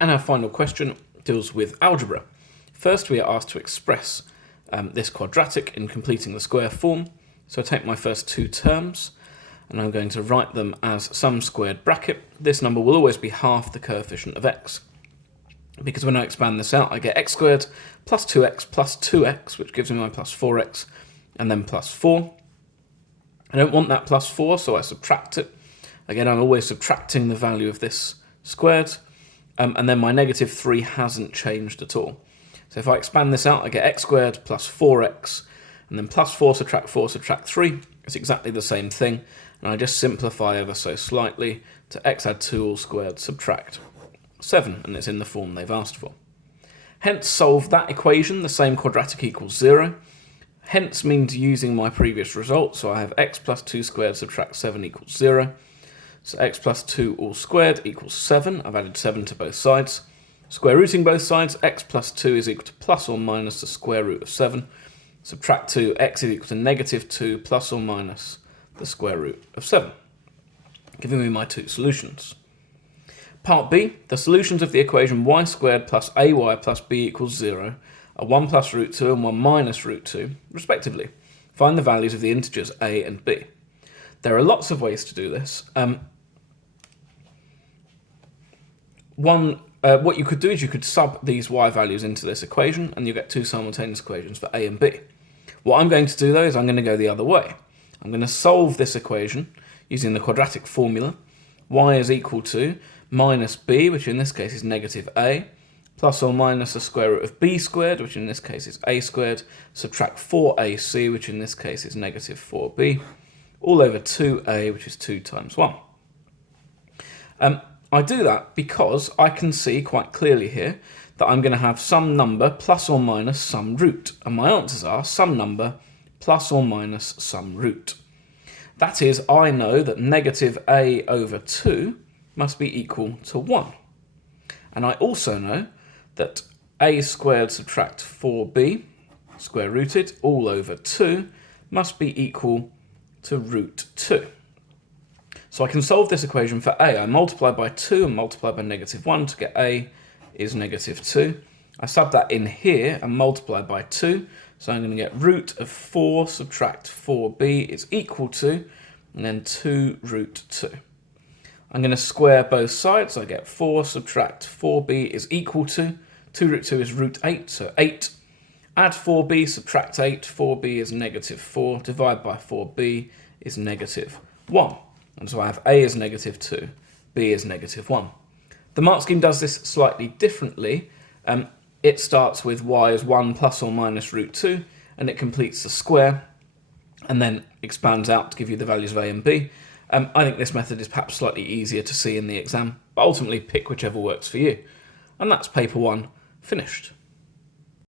And our final question deals with algebra. First, we are asked to express this quadratic in completing the square form. So I take my first two terms, and I'm going to write them as sum squared bracket. This number will always be half the coefficient of x, because when I expand this out, I get x squared plus 2x, which gives me my plus 4x, and then plus 4. I don't want that plus 4, so I subtract it. Again, I'm always subtracting the value of this squared, and then my negative 3 hasn't changed at all. So if I expand this out, I get x squared plus 4x, and then plus 4 subtract 3. It's exactly the same thing, and I just simplify ever so slightly to x add 2 all squared subtract 7, and it's in the form they've asked for. Hence, solve that equation, the same quadratic equals 0. Hence means using my previous result, so I have x plus 2 squared subtract 7 equals 0. So x plus 2 all squared equals 7. I've added 7 to both sides. Square rooting both sides, x plus 2 is equal to plus or minus the square root of 7. Subtract 2, x is equal to negative 2 plus or minus the square root of 7, giving me my two solutions. Part B, the solutions of the equation y squared plus ay plus b equals 0 are 1 plus root 2 and 1 minus root 2, respectively. Find the values of the integers a and b. There are lots of ways to do this. What you could do is you could sub these y values into this equation, and you get two simultaneous equations for a and b. What I'm going to do, though, is I'm going to go the other way. I'm going to solve this equation using the quadratic formula. Y is equal to minus b, which in this case is negative a, plus or minus the square root of b squared, which in this case is a squared, subtract 4ac, which in this case is negative 4b, all over 2a, which is 2 times 1. I do that because I can see quite clearly here that I'm going to have some number plus or minus some root, and my answers are some number plus or minus some root. That is, I know that negative a over 2 must be equal to 1. And I also know that a squared subtract 4b, square rooted, all over 2, must be equal to root 2. So I can solve this equation for a. I multiply by 2 and multiply by negative 1 to get a is negative 2. I sub that in here and multiply by 2. So I'm going to get root of 4 subtract 4b is equal to, and then 2 root 2. I'm going to square both sides. I get 4 subtract 4b is equal to, 2 root 2 is root 8, so 8. Add 4b, subtract 8, 4b is negative 4, divide by 4b is negative 1. And so I have a is negative 2, b is negative 1. The mark scheme does this slightly differently. It starts with y is 1 plus or minus root 2, and it completes the square, and then expands out to give you the values of a and b. I think this method is perhaps slightly easier to see in the exam, but ultimately pick whichever works for you. And that's paper 1 finished.